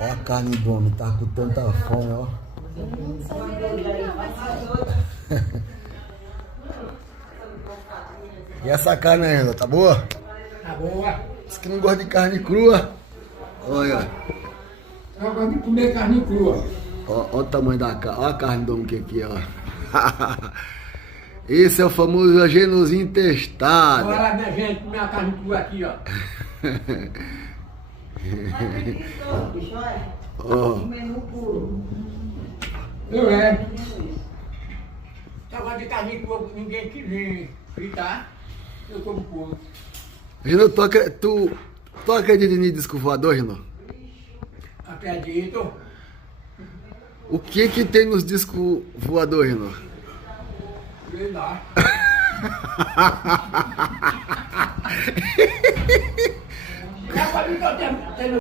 Ó a carne do homem, tá com tanta fome, ó. E essa carne aí, Renan, tá boa? Tá boa. Diz que não gosta de carne crua. Olha. Eu gosto de comer carne crua. Ó o tamanho da carne. Ó a carne do homem que aqui, ó. Esse é o famoso genozinho testado. Olha lá, minha gente, minha carne crua aqui, ó. Ó. Eu é. Eu gosto de carne crua, ninguém que vem fritar, eu como puro. Renan, tu acredita em disco voador, Renan? Acredito. O que tem nos discos voador, Renan? Sei lá. Já falei que eu tenho